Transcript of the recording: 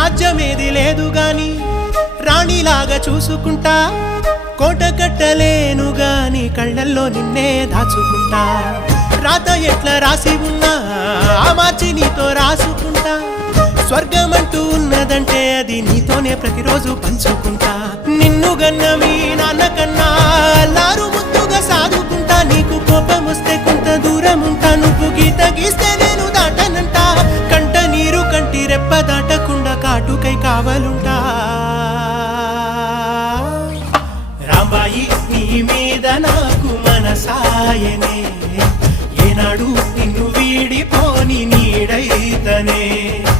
రాజ్యమేది లేదు గాని రాణిలాగా చూసుకుంటా కోట కట్టలేను గాని కళ్ళల్లో నిన్నే దాచుకుంటా రాత ఎట్లా రాసి ఉన్నా ఆ మార్చి నీతో రాసుకుంటా స్వర్గమంటూ ఉన్నదంటే అది నీతోనే ప్రతిరోజు పంచుకుంటా నిన్ను గన్న మీ నాన్న కన్నా లారు ముద్దుగా సాదుకుంటా నీకు కోపం వస్తే కొంత దూరం ఉంటా నువ్వు గీత గీస్తే నేను దాటనంట కంట నీరు కంటి రెప్ప దాటకుండా కాటుకై కావలుంటా రాంబాయి నీ మీద నాకు మనసాయనే ఏనాడు నిన్ను వీడిపోని నీడైతనే